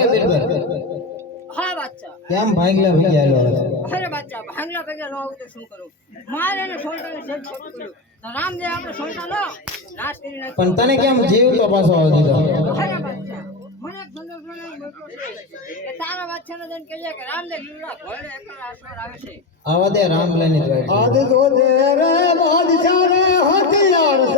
રે બિલકુલ હા બાચ્ચા કેમ ભાંગલા ભેગી આવ્યો અરે બાચ્ચા ભાંગલા ભેગા નો આવું તો શું કરું? મારે ને સોલટાને સેટ કર્યું તો રામદેવ આપણે સોલટાનો નાશ કરી નાખ્યો પણ તને કેમ જીવ તો પાછો આવી દીધો? અરે બાચ્ચા મને એક સંદેશ મળ્યો કે તારા બાચ્ચાને જન કહે કે રામદેવ લીલા ઘોડે એક આશ્રય આવે છે. આવા દે રામ લઈને જાય આજ તો દે રે બાદશાહ